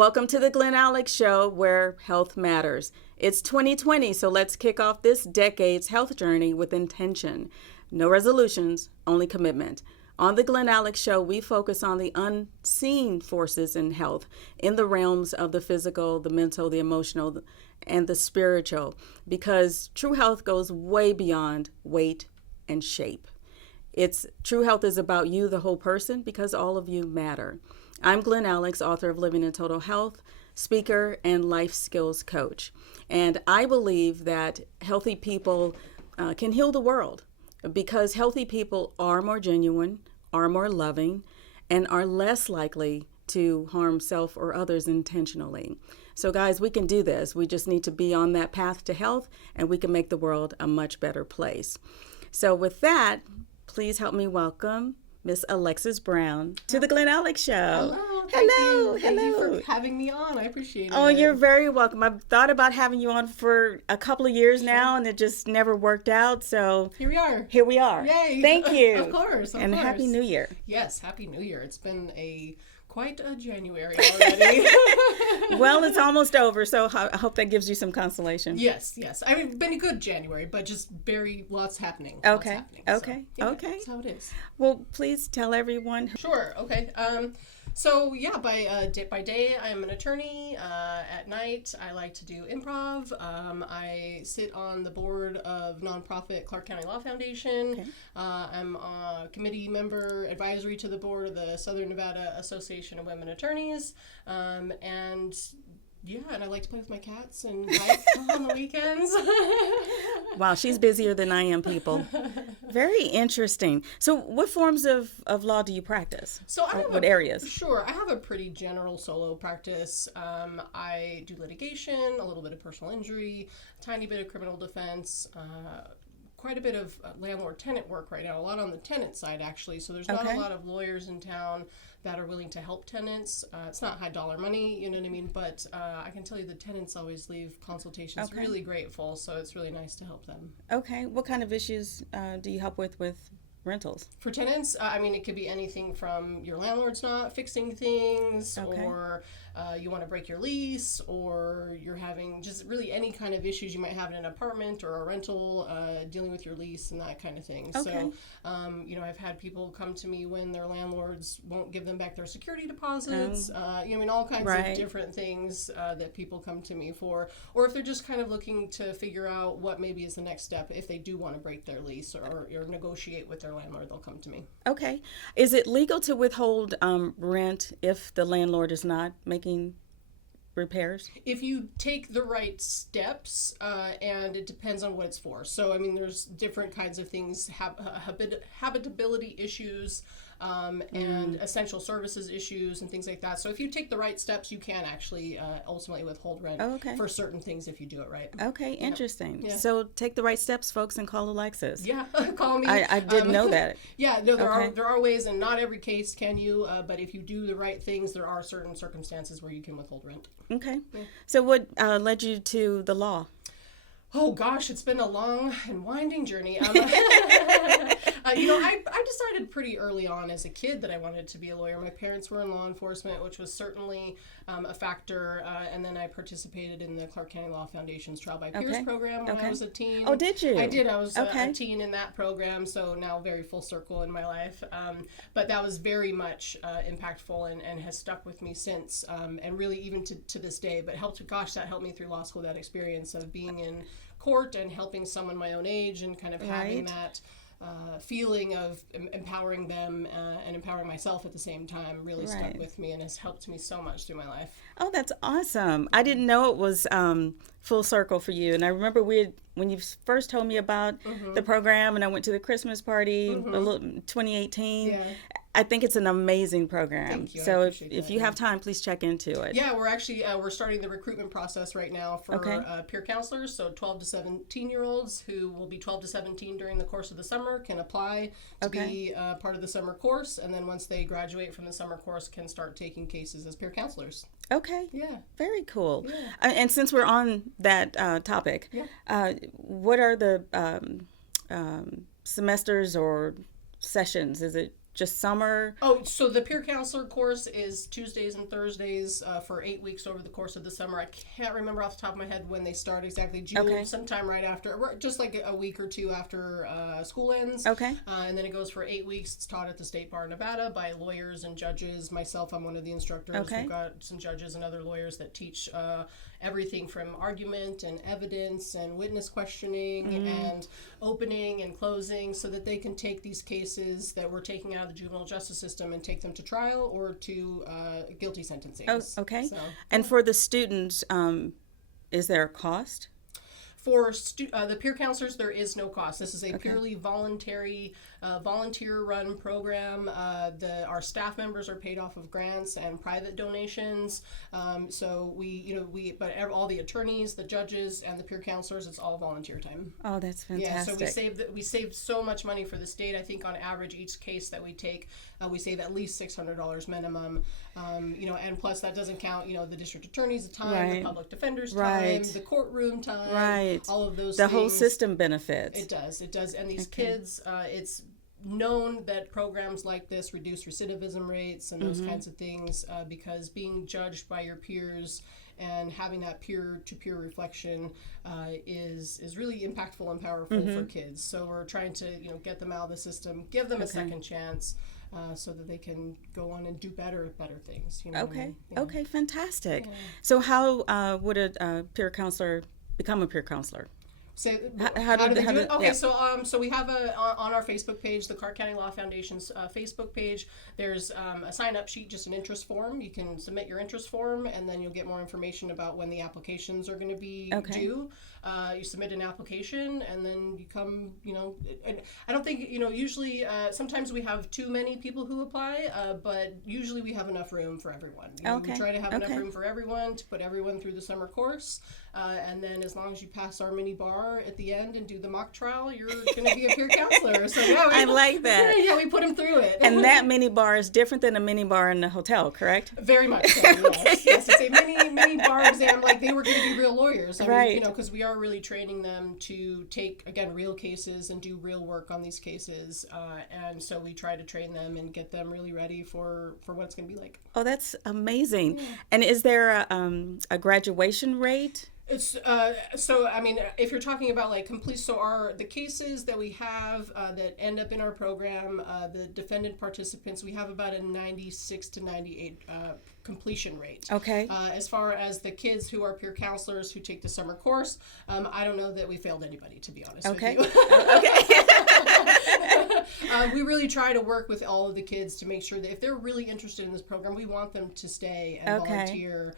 Welcome to the Glen Alex Show, where health matters. It's 2020, so let's kick off this decade's health journey with intention. No resolutions, only commitment. On the Glen Alex Show, we focus on the unseen forces in health, in the realms of the physical, the mental, the emotional, and the spiritual, because true health goes way beyond weight and shape. True health is about you, the whole person, because all of you matter. I'm Glen Alex, author of Living in Total Health, speaker, and life skills coach. And I believe that healthy people can heal the world because healthy people are more genuine, are more loving, and are less likely to harm self or others intentionally. So guys, we can do this. We just need to be on that path to health, and we can make the world a much better place. So with that, please help me welcome Miss Alexis Brown to the Glen Alex Show. Hello. Thank you for having me on. I appreciate it. Oh, you're very welcome. I've thought about having you on for a couple of years now, and it just never worked out. So here we are. Here we are. Yay. Thank you. Of course. And Happy New Year. Yes, Happy New Year. It's been quite a January already. Well, it's almost over, so I hope that gives you some consolation. Yes. I mean, been a good January, but just lots happening. Okay. Okay. Okay. That's how it is. Well, please tell everyone. Sure. Okay. So yeah, by day, I'm an attorney. At night, I like to do improv. I sit on the board of nonprofit Clark County Law Foundation. Okay. I'm a committee member, advisory to the board of the Southern Nevada Association of Women Attorneys. And I like to play with my cats and hike on the weekends. Wow, she's busier than I am, people. Very interesting. So what forms of law do you practice? What areas? Sure. I have a pretty general solo practice. I do litigation, a little bit of personal injury, a tiny bit of criminal defense, quite a bit of landlord-tenant work right now, a lot on the tenant side, actually. So there's not a lot of lawyers in town that are willing to help tenants. It's not high dollar money, you know what I mean? But I can tell you the tenants always leave consultations really grateful, so it's really nice to help them. Okay. What kind of issues do you help with rentals? For tenants, I mean, it could be anything from your landlord's not fixing things, or you want to break your lease, or you're having just really any kind of issues you might have in an apartment or a rental, dealing with your lease and that kind of thing. Okay. So, I've had people come to me when their landlords won't give them back their security deposits, all kinds of different things that people come to me for, or if they're just kind of looking to figure out what maybe is the next step if they do want to break their lease or negotiate with their landlord, they'll come to me. Okay. Is it legal to withhold rent if the landlord is not making repairs? If you take the right steps, and it depends on what it's for. So, I mean, there's different kinds of things, habitability issues, and essential services issues and things like that. So if you take the right steps, you can actually ultimately withhold rent for certain things if you do it right. Okay, interesting. Yeah. So take the right steps, folks, and call Alexis. Yeah, call me. I didn't know that. Yeah, no, there are ways, and not every case can you, but if you do the right things, there are certain circumstances where you can withhold rent. Okay. Yeah. So what led you to the law? Oh gosh, it's been a long and winding journey. I decided pretty early on as a kid that I wanted to be a lawyer. My parents were in law enforcement, which was certainly a factor. And then I participated in the Clark County Law Foundation's Trial by Peers program when I was a teen. Oh, did you? I did. I was a teen in that program, so now very full circle in my life. But that was very much impactful and has stuck with me since, and really even to this day. But that helped me through law school, that experience of being in court and helping someone my own age and kind of having that feeling of empowering them and empowering myself at the same time really stuck with me and has helped me so much through my life. Oh, that's awesome. I didn't know it was full circle for you. And I remember when you first told me about the program, and I went to the Christmas party 2018. Yeah. I think it's an amazing program. Thank you. So if you have time, please check into it. Yeah, we're actually we're starting the recruitment process right now for peer counselors. So 12 to 17-year-olds who will be 12 to 17 during the course of the summer can apply to be part of the summer course, and then once they graduate from the summer course, can start taking cases as peer counselors. Okay. Yeah. Very cool. Yeah. And since we're on that topic, what are the semesters or sessions? Is it just summer? Oh, so the peer counselor course is Tuesdays and Thursdays for 8 weeks over the course of the summer. I can't remember off the top of my head when they start exactly. June, sometime right after, just like a week or two after school ends. Okay. And then it goes for 8 weeks. It's taught at the State Bar of Nevada by lawyers and judges. Myself, I'm one of the instructors. Okay. We've got some judges and other lawyers that teach everything from argument and evidence and witness questioning and opening and closing, so that they can take these cases that we're taking out of the juvenile justice system and take them to trial or to guilty sentencing. Oh, okay. So, and for the students, is there a cost? for the peer counselors, there is no cost. This is a purely voluntary, volunteer-run program. Our staff members are paid off of grants and private donations. So but all the attorneys, the judges, and the peer counselors, it's all volunteer time. Oh, that's fantastic. Yeah, so we saved so much money for the state. I think on average, each case that we take, we save at least $600 minimum. And plus that doesn't count, the district attorney's time, the public defender's time, the courtroom time, all of those things. The whole system benefits. It does. And these kids, it's known that programs like this reduce recidivism rates and those kinds of things, because being judged by your peers and having that peer-to-peer reflection is really impactful and powerful for kids. So we're trying to get them out of the system, give them a second chance, so that they can go on and do better things. Okay, fantastic. So how would a peer counselor become a peer counselor? So how do they do it? Okay, so we have on our Facebook page, the Clark County Law Foundation's Facebook page, there's a sign-up sheet, just an interest form. You can submit your interest form, and then you'll get more information about when the applications are going to be due. You submit an application, and then you come, and I don't think, usually, sometimes we have too many people who apply, but usually we have enough room for everyone. We try to have enough room for everyone to put everyone through the summer course, and then as long as you pass our mini bar at the end and do the mock trial, you're going to be a peer counselor. So I like that. Yeah, we put them through it. And that mini bar is different than a mini bar in the hotel, correct? Very much so, yes. It's a mini bar exam, like they were going to be real lawyers. I mean, because we are really training them to take, again, real cases and do real work on these cases. And so we try to train them and get them really ready for what it's going to be like. Oh, that's amazing. Yeah. And is there a graduation rate? It's if you're talking about the cases that we have that end up in our program, the defendant participants, we have about a 96 to 98 completion rate. Okay. As far as the kids who are peer counselors who take the summer course, I don't know that we failed anybody, to be honest with you. We really try to work with all of the kids to make sure that if they're really interested in this program, we want them to stay and volunteer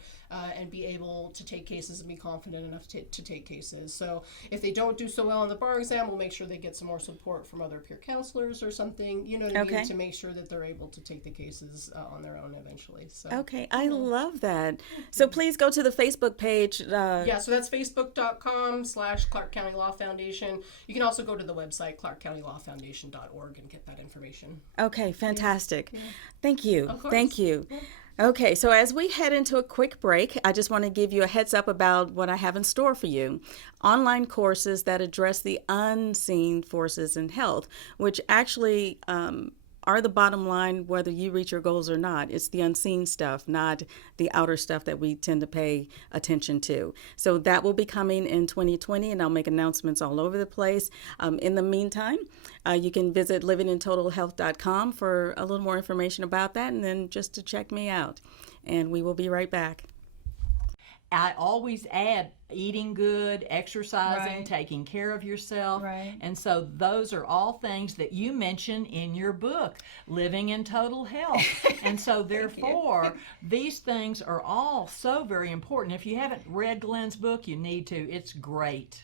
and be able to take cases and be confident enough to take cases. So if they don't do so well on the bar exam, we'll make sure they get some more support from other peer counselors or something, to make sure that they're able to take the cases on their own eventually. So. Okay, I love that. So please go to the Facebook page. So that's facebook.com/Clark County Law Foundation. You can also go to the website, clarkcountylawfoundation.org, and get that information. Okay, fantastic. Yeah. Thank you. Of course. Thank you. Yeah. Okay, so as we head into a quick break, I just want to give you a heads up about what I have in store for you. Online courses that address the unseen forces in health, which actually are the bottom line whether you reach your goals or not. It's the unseen stuff, not the outer stuff that we tend to pay attention to. So that will be coming in 2020, and I'll make announcements all over the place. In the meantime, you can visit livingintotalhealth.com for a little more information about that, and then just to check me out. And we will be right back. I always add eating good, exercising, taking care of yourself. Right. And so those are all things that you mention in your book, Living in Total Health. And so therefore, these things are all so very important. If you haven't read Glen's book, you need to. It's great.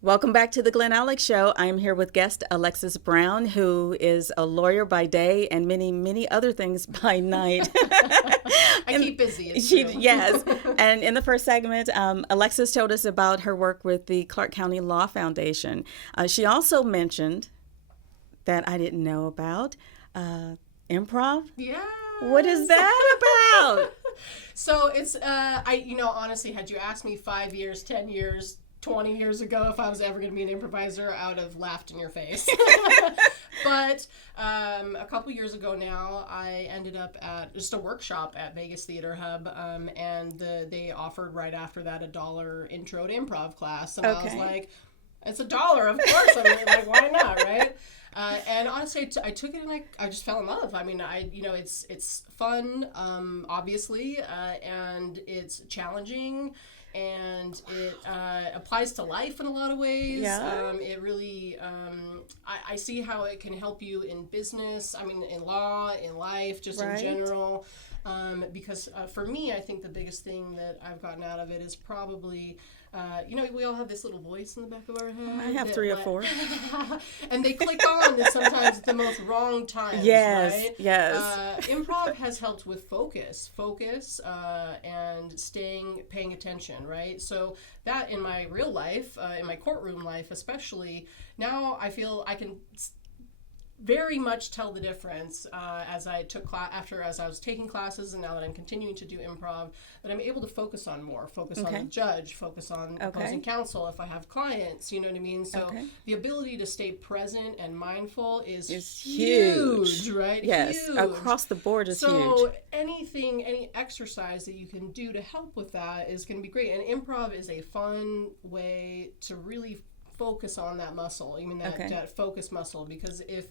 Welcome back to the Glen Alex Show. I am here with guest Alexis Brown, who is a lawyer by day and many, many other things by night. I keep busy. Yes. And in the first segment, Alexis told us about her work with the Clark County Law Foundation. She also mentioned that I didn't know about improv. Yeah. What is that about? So it's, honestly, had you asked me 5 years, 10 years, 20 years ago if I was ever going to be an improviser, I would have laughed in your face. But a couple years ago now, I ended up at just a workshop at Vegas Theater Hub, and they offered right after that $1 intro to improv class, and I was like, it's $1, of course. I'm like, why not, right? And honestly, I took it and I just fell in love. I mean, it's fun, obviously, and it's challenging. And it applies to life in a lot of ways. Yeah. It really, I see how it can help you in business, I mean, in law, in life, just in general. Because for me, I think the biggest thing that I've gotten out of it is probably, we all have this little voice in the back of our head. I have 3 or 4. And they click on at sometimes the most wrong times, yes, right? Yes. Improv has helped with focus, and paying attention, right? So that in my real life, in my courtroom life especially, now I feel I can very much tell the difference as I was taking classes, and now that I'm continuing to do improv, that I'm able to focus on the judge, focus on opposing counsel if I have clients, you know what I mean? So the ability to stay present and mindful is huge, right? Yes, huge. Across the board is huge. So any exercise that you can do to help with that is going to be great. And improv is a fun way to really focus on that muscle, that focus muscle, because if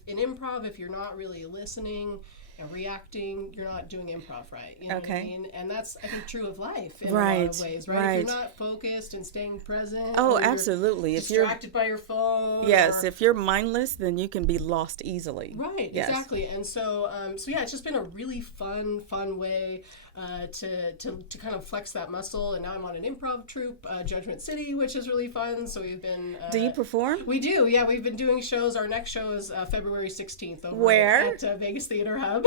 you're not really listening and reacting, you're not doing improv right. You know what I mean? And that's, I think, true of life in a lot of ways, right? If you're not focused and staying present. Oh, absolutely. If you're distracted by your phone. Yes, if you're mindless, then you can be lost easily. Right, yes. Exactly. And so it's just been a really fun way to kind of flex that muscle. And now I'm on an improv troupe, Judgment City, which is really fun. So we've been... do you perform? We do, yeah. We've been doing shows. Our next show is February 16th over at Vegas Theater Hub.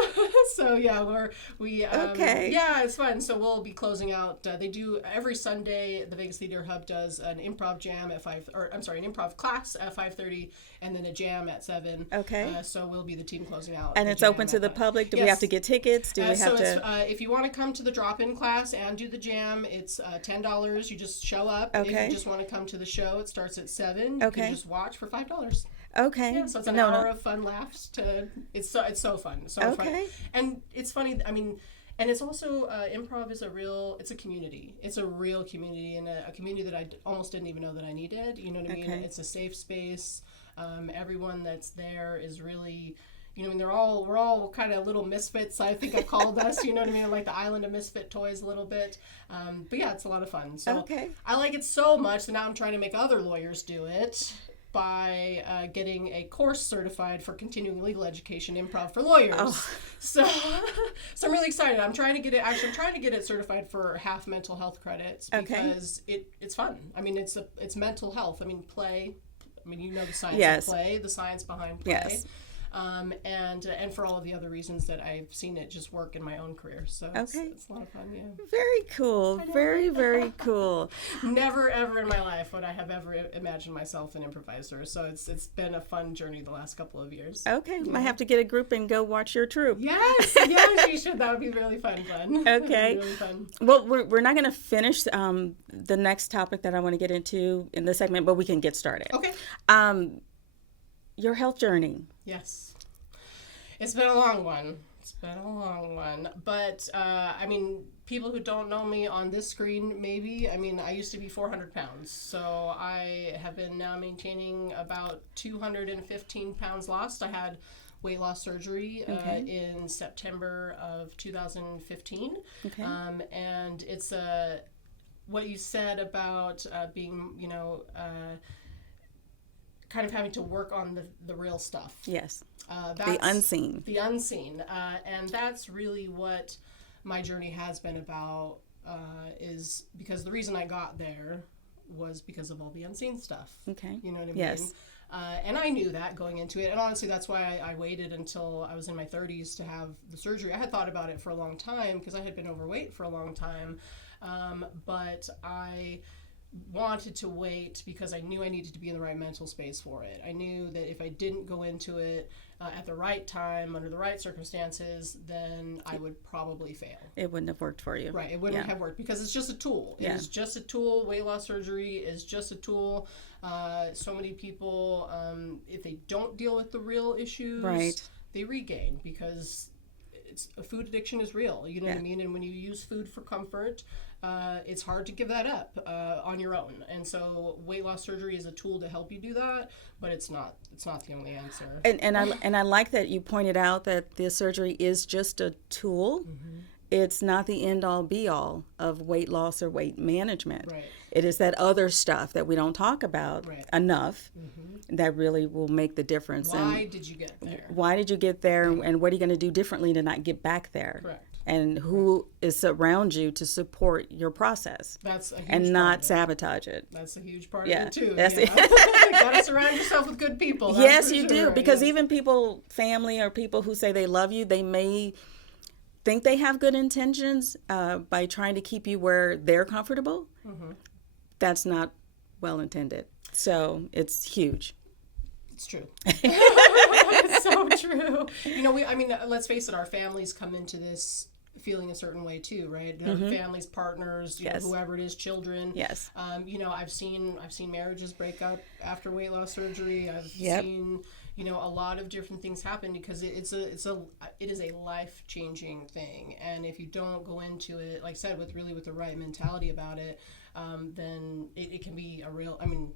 So yeah, yeah, it's fun. So we'll be closing out. They do every Sunday. The Vegas Theater Hub does an improv jam at an improv class at 5:30, and then a jam at 7. Okay. So we'll be the team closing out. And it's open to the public. Do we have to get tickets? Do we have to? If you want to come to the drop-in class and do the jam, it's $10. You just show up. Okay. If you just want to come to the show, it starts at 7. Okay. You can just watch for $5. Okay. Yeah, so it's an hour of fun laughs. It's so fun. So fun. And it's funny. I mean, and it's also improv is it's a community. It's a real community, and a community that I almost didn't even know that I needed. You know what I mean? It's a safe space. Everyone that's there is really, we're all kind of little misfits. I think I called us, you know what I mean? Like the island of misfit toys a little bit. But yeah, it's a lot of fun. So I like it so much that now I'm trying to make other lawyers do it by getting a course certified for continuing legal education improv for lawyers. So I'm really excited. I'm trying to get it certified for half mental health credits because it's fun. I mean, it's mental health. I mean, play. I mean, the science of play, the science behind play. Yes. And for all of the other reasons that I've seen it just work in my own career. So it's a lot of fun, yeah. Very cool. Very, very cool. Never, ever in my life would I have ever imagined myself an improviser. So it's been a fun journey the last couple of years. Okay. Might have to get a group and go watch your troupe. Yes, you should. That would be really fun, Glenn. Okay. Really fun. Well, we're not going to finish the next topic that I want to get into in this segment, but we can get started. Okay. Your health journey. Yes. It's been a long one. But, people who don't know me on this screen, maybe, I used to be 400 pounds. So I have been now maintaining about 215 pounds lost. I had weight loss surgery in September of 2015. Okay. And it's what you said about being, kind of having to work on the real stuff. Yes. The unseen. The unseen. And that's really what my journey has been about, is because the reason I got there was because of all the unseen stuff. Okay. You know what I mean? Yes. And I knew that going into it. And honestly, that's why I waited until I was in my 30s to have the surgery. I had thought about it for a long time because I had been overweight for a long time. But I wanted to wait because I knew I needed to be in the right mental space for it. I knew that if I didn't go into it at the right time, under the right circumstances, then I would probably fail. It wouldn't have worked for you. Right, it wouldn't have worked because it's just a tool. It is just a tool. Weight loss surgery is just a tool. So many people, if they don't deal with the real issues, they regain because a food addiction is real. You know what I mean? And when you use food for comfort, it's hard to give that up on your own. And so weight loss surgery is a tool to help you do that, but it's not the only answer. And I like that you pointed out that the surgery is just a tool. It's not the end all be all of weight loss or weight management. Right. It is that other stuff that we don't talk about enough that really will make the difference. Why did you get there? Why did you get there, and what are you going to do differently to not get back there? Correct. And who is around you to support your process. That's a huge and part not of it. sabotage it. That's a huge part of it too. That's You gotta surround yourself with good people. That's yes, for you sure. do, because even people, family, or people who say they love you, they may think they have good intentions by trying to keep you where they're comfortable. That's not well intended. So it's huge. It's true. It's so true. You know, let's face it, our families come into this feeling a certain way too, right? Families, partners, you know, whoever it is, children. Yes. You know, I've seen marriages break up after weight loss surgery. I've seen, you know, a lot of different things happen because it is a life-changing thing. And if you don't go into it, like I said, with the right mentality about it, then it can be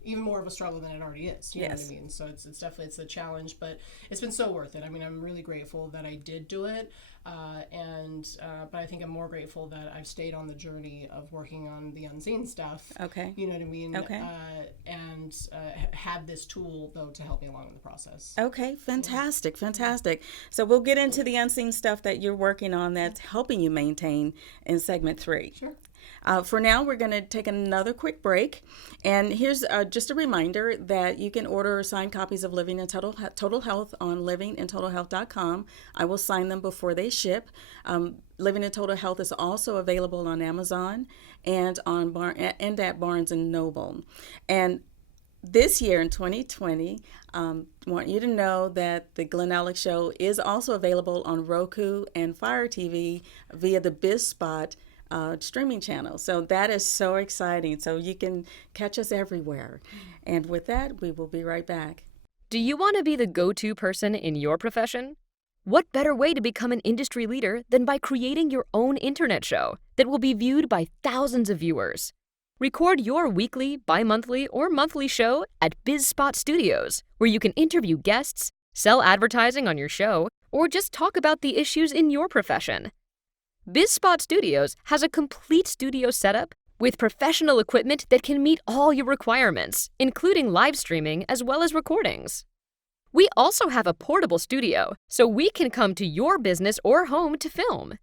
even more of a struggle than it already is. You know what I mean? So it's definitely a challenge, but it's been so worth it. I mean, I'm really grateful that I did do it. But I think I'm more grateful that I've stayed on the journey of working on the unseen stuff. Okay. You know what I mean? Okay. Had this tool, though, to help me along in the process. Okay, fantastic. So we'll get into the unseen stuff that you're working on that's helping you maintain in segment 3. Sure. For now, we're going to take another quick break. And here's just a reminder that you can order signed copies of Living in Total Health on livingintotalhealth.com. I will sign them before they ship. Living in Total Health is also available on Amazon and at Barnes & Noble. And this year in 2020, want you to know that the Glen Alex Show is also available on Roku and Fire TV via the BizSpot streaming channel. So that is so exciting. So you can catch us everywhere. And with that, we will be right back. Do you want to be the go-to person in your profession? What better way to become an industry leader than by creating your own internet show that will be viewed by thousands of viewers? Record your weekly, bi-monthly, or monthly show at BizSpot Studios, where you can interview guests, sell advertising on your show, or just talk about the issues in your profession. BizSpot Studios has a complete studio setup with professional equipment that can meet all your requirements, including live streaming as well as recordings. We also have a portable studio, so we can come to your business or home to film.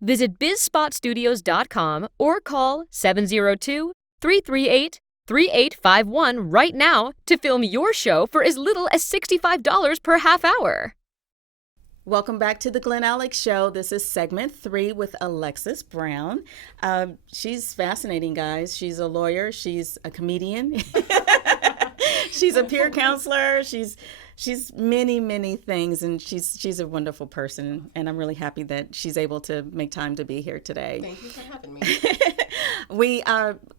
Visit bizspotstudios.com or call 702-338-3851 right now to film your show for as little as $65 per half hour. Welcome back to the Glen Alex Show. This is segment 3 with Alexis Brown. She's fascinating, guys. She's a lawyer. She's a comedian. She's a peer counselor. She's many, many things, and she's a wonderful person, and I'm really happy that she's able to make time to be here today. Thank you for having me. We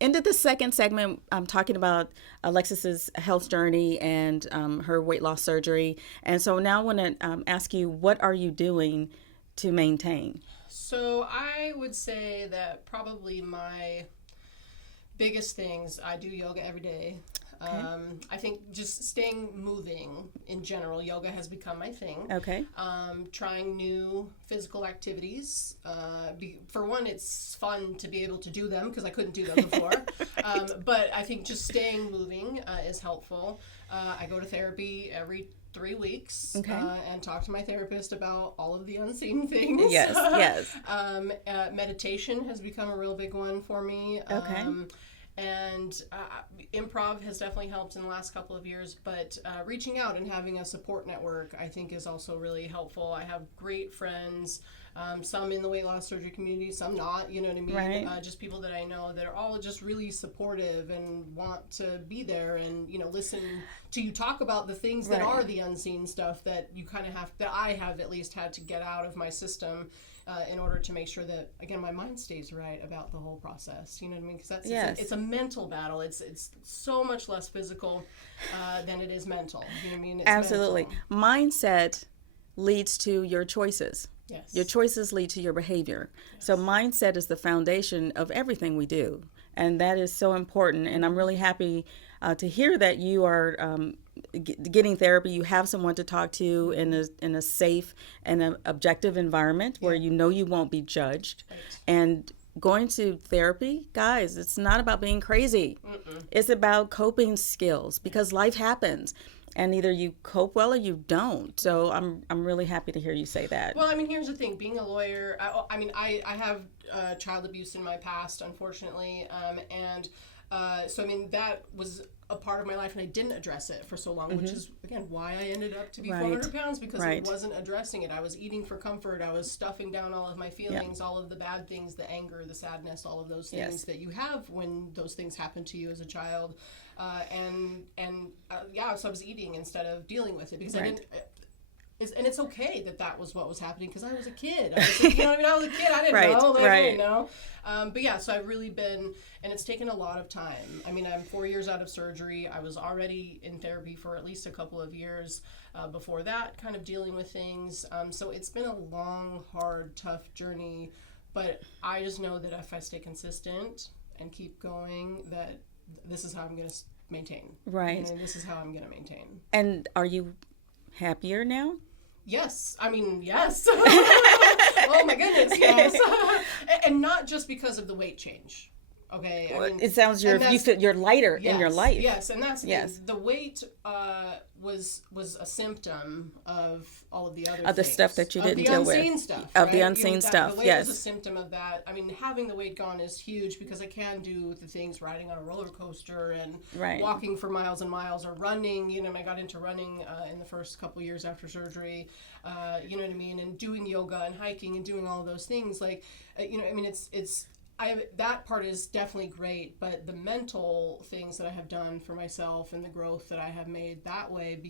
ended the second segment talking about Alexis's health journey and her weight loss surgery, and so now I want to ask you, what are you doing to maintain? So I would say that probably my biggest things, I do yoga every day. Okay. I think just staying moving in general, yoga has become my thing. Okay. Trying new physical activities. For one, it's fun to be able to do them because I couldn't do them before. But I think just staying moving is helpful. I go to therapy every 3 weeks and talk to my therapist about all of the unseen things. Yes. Meditation has become a real big one for me. Okay. And improv has definitely helped in the last couple of years, but reaching out and having a support network, I think, is also really helpful. I have great friends, some in the weight loss surgery community, some not, you know what I mean? Right. Just people that I know that are all just really supportive and want to be there and, you know, listen to you talk about the things that Right. are the unseen stuff that you kind of have, that I have at least had to get out of my system. In order to make sure that, again, my mind stays right about the whole process. You know what I mean? Because that's Yes. it's a mental battle. It's so much less physical than it is mental. You know what I mean? It's Absolutely. mental. Mindset leads to your choices. Yes. Your choices lead to your behavior. So mindset is the foundation of everything we do. And that is so important. And I'm really happy to hear that you are getting therapy. You have someone to talk to in a safe and an objective environment where you know you won't be judged. Right. And going to therapy, guys, it's not about being crazy. It's about coping skills because life happens. And either you cope well or you don't. So I'm really happy to hear you say that. Well, I mean, here's the thing. Being a lawyer, I have child abuse in my past, unfortunately. So, I mean, that was a part of my life, and I didn't address it for so long, which is, again, why I ended up to be Right. 400 pounds, because I Right. wasn't addressing it. I was eating for comfort. I was stuffing down all of my feelings, all of the bad things, the anger, the sadness, all of those things Yes. that you have when those things happen to you as a child. So I was eating instead of dealing with it because I Right. didn't. And it's okay that was what was happening because I was a kid. I was, you know what I mean? I was a kid. I didn't Right, know. Like, I right. didn't know. But yeah, so I've really been, and it's taken a lot of time. I mean, I'm 4 years out of surgery. I was already in therapy for at least a couple of years before that, kind of dealing with things. So it's been a long, hard, tough journey. But I just know that if I stay consistent and keep going, that this is how I'm going to maintain. Right. And this is how I'm going to maintain. And are you happier now? Yes. I mean, yes. Oh my goodness, yes. And not just because of the weight change. Okay. I mean, It sounds you feel you're lighter in your life. Yes, and that's Yes. the weight was a symptom of all of the other Of the things. stuff that you didn't of deal the with. unseen stuff. Of the right? unseen that, stuff, The weight yes. was a symptom of that. I mean, having the weight gone is huge because I can do the things riding on a roller coaster and Right. walking for miles and miles or running. You know, I got into running in the first couple years after surgery. You know what I mean? And doing yoga and hiking and doing all of those things. Like, you know, I mean, that part is definitely great, but the mental things that I have done for myself and the growth that I have made that way,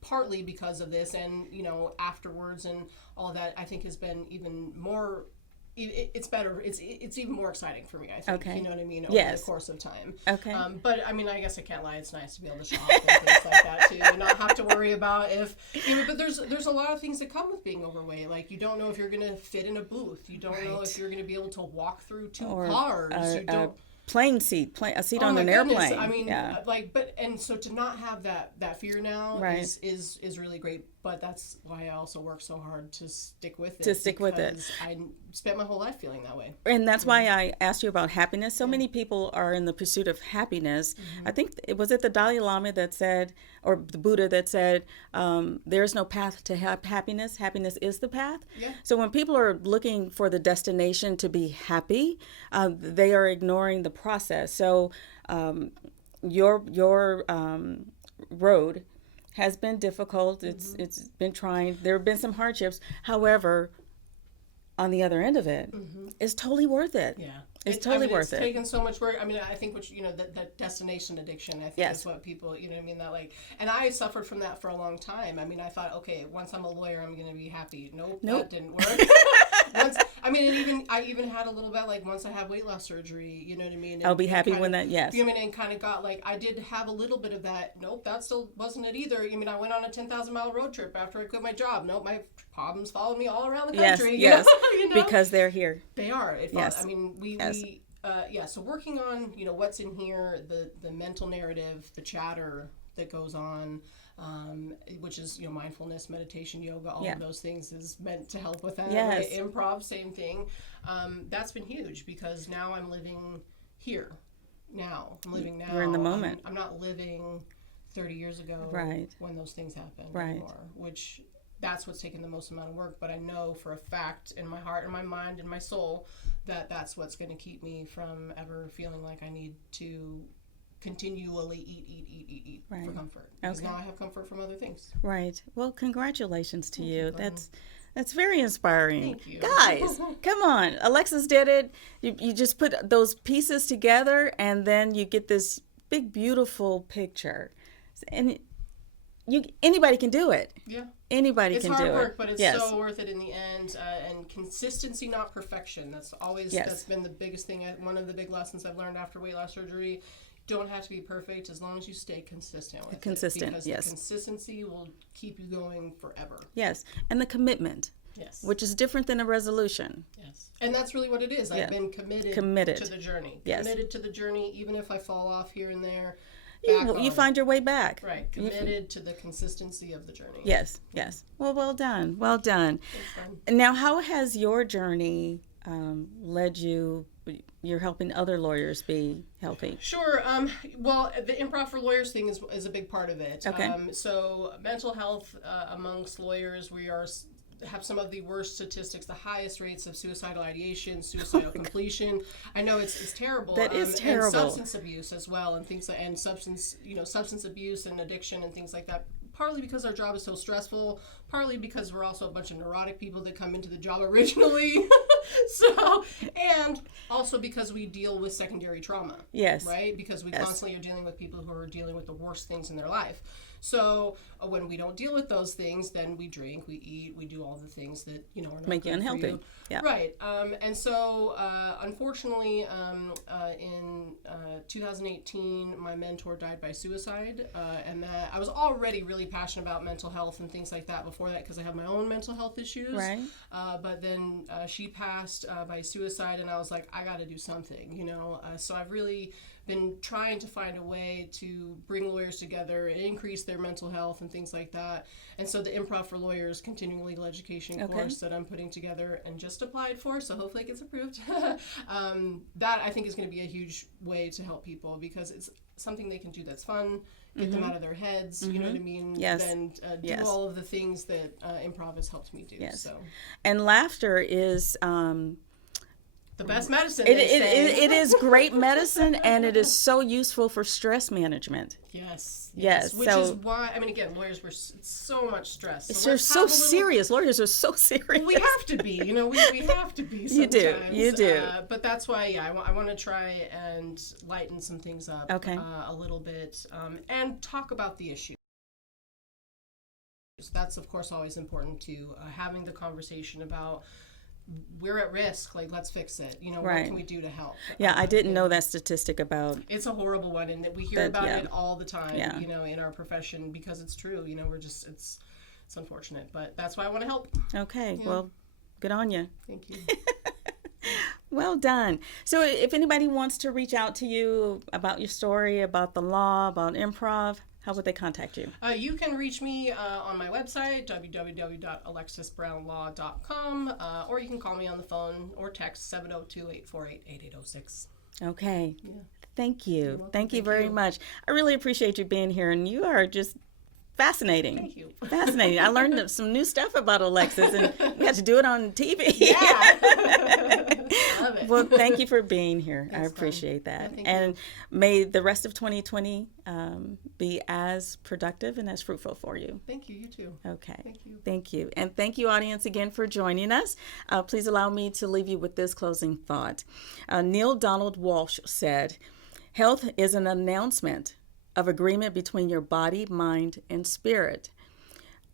partly because of this, and you know, afterwards and all of that, I think has been even more. It's better. It's even more exciting for me. I think. Okay. You know what I mean. Over Yes. the course of time. Okay. But I mean, I guess I can't lie. It's nice to be able to shop and things like that too, and not have to worry about if. You know, but there's a lot of things that come with being overweight. Like you don't know if you're going to fit in a booth. You don't know if you're going to be able to walk through two cars. You don't. Plane seat, a seat on my an goodness. airplane. I mean, yeah. and so to not have that fear now Right. is really great. But that's why I also work so hard to stick with it. because I spent my whole life feeling that way. And that's why I asked you about happiness. So many people are in the pursuit of happiness. I think was it the Dalai Lama that said, or the Buddha that said, there is no path to happiness. Happiness is the path. Yeah. So when people are looking for the destination to be happy, they are ignoring the process. So your road has been difficult. It's been trying. There have been some hardships. However, on the other end of it, it's totally worth it. Yeah. It's totally worth it's it. taken so much work. I mean, I think that destination addiction, I think Yes. is what people, you know what I mean? That like, and I suffered from that for a long time. I mean, I thought, okay, once I'm a lawyer, I'm going to be happy. Nope. That didn't work. I even had a little bit like once I had weight loss surgery, you know what I mean? I'll be happy when that, yes. You know what I mean? And kind of got like, I did have a little bit of that. Nope, that still wasn't it either. I mean, I went on a 10,000-mile road trip after I quit my job. Nope, my problems followed me all around the country. Yes, You know? because they're here. They are. Yes. I mean, so working on, you know, what's in here, the mental narrative, the chatter that goes on, which is, you know, mindfulness, meditation, yoga, all of those things is meant to help with that. Yes. Right? Improv, same thing. That's been huge because now I'm living here. I'm living now. You're in the moment. I'm not living 30 years ago when those things happened anymore, which that's what's taken the most amount of work. But I know for a fact in my heart and my mind and my soul that's what's going to keep me from ever feeling like I need to continually eat Right. for comfort. Because Okay. now I have comfort from other things. Right. Well, congratulations to Thank you. you, Glenn. That's very inspiring. Thank you. Guys, come on. Alexis did it. You just put those pieces together and then you get this big, beautiful picture. And anybody can do it. Yeah. Anybody It's can hard do work, it. but it's Yes. so worth it in the end. And consistency, not perfection. That's always Yes. that's been the biggest thing. One of the big lessons I've learned after weight loss surgery. Don't have to be perfect as long as you stay consistent with Consistent, it. Because yes. the consistency will keep you going forever. Yes. And the commitment, Yes. which is different than a resolution. Yes. And that's really what it is. Yeah. I've been committed Committed. to the journey. Yes. Committed to the journey, even if I fall off here and there. You back on it. find your way back. Right. Committed to the consistency of the journey. Yes. Yes. Well done. Well done. Thanks, Glenn. Now, how has your journey led you? You're helping other lawyers be healthy. Sure. Well, the Improv for Lawyers thing is a big part of it. Okay. So mental health amongst lawyers, have some of the worst statistics, the highest rates of suicidal ideation, suicidal completion. I know it's terrible. That is terrible. And substance abuse as well, and things and substance abuse and addiction and things like that. Partly because our job is so stressful, partly because we're also a bunch of neurotic people that come into the job originally. And also because we deal with secondary trauma. Yes. Right? Because we constantly are dealing with people who are dealing with the worst things in their life. So when we don't deal with those things, then we drink, we eat, we do all the things that are not Make you good for unhealthy. you. Yeah. Right. And so unfortunately, in 2018, my mentor died by suicide, and that I was already really passionate about mental health and things like that before that because I have my own mental health issues. Right. But then she passed by suicide, and I was like, I got to do something, So I've really been trying to find a way to bring lawyers together and increase their mental health and things like that. And so the Improv for Lawyers continuing legal education course that I'm putting together and just applied for, so hopefully it gets approved. That I think is going to be a huge way to help people because it's something they can do that's fun, get them out of their heads, you know what I mean? Yes. And do Yes. all of the things that improv has helped me do. Yes. So And laughter is the best medicine, it, they say. it is great medicine, and it is so useful for stress management. Yes. Yes, Which so- is why, again, lawyers it's so much stress. They're let's so have a little- serious. Lawyers are so serious. We have to be, we have to be sometimes. You do. But that's why, I want to try and lighten some things up Okay. A little bit and talk about the issue. That's, of course, always important too, having the conversation about we're at risk, let's fix it. What Right. can we do to help? Yeah, I didn't know that statistic about. It's a horrible one, and we hear That- about yeah. it all the time, Yeah. in our profession because it's true. We're just it's unfortunate, but that's why I want to help. Okay, well, good on you. Thank you. Well done. So if anybody wants to reach out to you about your story, about the law, about improv, how would they contact you? You can reach me on my website, www.alexisbrownlaw.com, or you can call me on the phone or text 702-848-8806. Okay. Yeah. Thank you. welcome. Thank you Thank very you. much. I really appreciate you being here, and you are just fascinating. Thank you. Fascinating. I learned some new stuff about Alexis, and we had to do it on TV. Yeah. Love it. Well, thank you for being here. I Thanks, appreciate Glenn. that. Yeah, thank And may the rest of 2020 be as productive and as fruitful for you. Thank you. You too. Okay. Thank you. Thank you. And thank you, audience, again for joining us. Please allow me to leave you with this closing thought. Neil Donald Walsh said, "Health is an announcement of agreement between your body, mind, and spirit.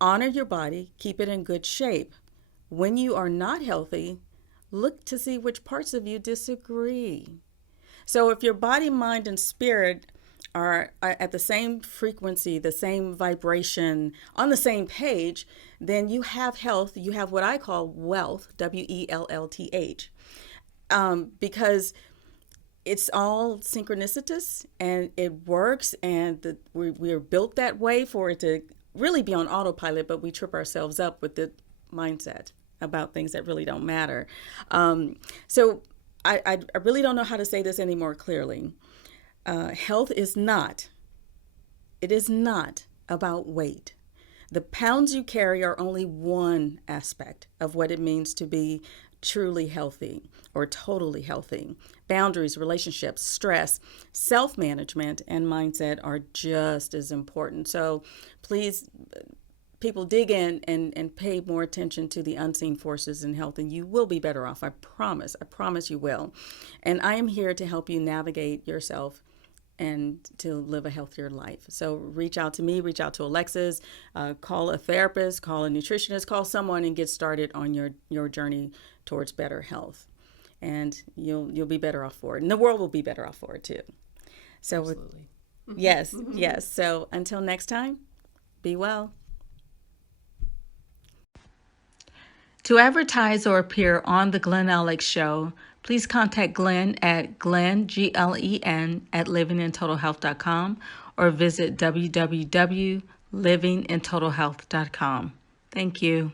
Honor your body, keep it in good shape. When you are not healthy, look to see which parts of you disagree." So if your body, mind, and spirit are at the same frequency, the same vibration, on the same page, then you have health. You have what I call wealth, WELLTH, because it's all synchronicitous and it works, and we're built that way for it to really be on autopilot, but we trip ourselves up with the mindset about things that really don't matter. So I really don't know how to say this any more clearly. Health is not about weight. The pounds you carry are only one aspect of what it means to be truly healthy or totally healthy. Boundaries, relationships, stress, self-management, and mindset are just as important. So please, people, dig in and pay more attention to the unseen forces in health, and you will be better off. I promise. I promise you will. And I am here to help you navigate yourself and to live a healthier life. So reach out to me, reach out to Alexis, call a therapist, call a nutritionist, call someone, and get started on your journey towards better health. And you'll be better off for it. And the world will be better off for it too. So Absolutely. yes, yes. So until next time, be well. To advertise or appear on the Glen Alex Show, please contact Glen at Glen, at livingintotalhealth.com or visit www.livingintotalhealth.com. Thank you.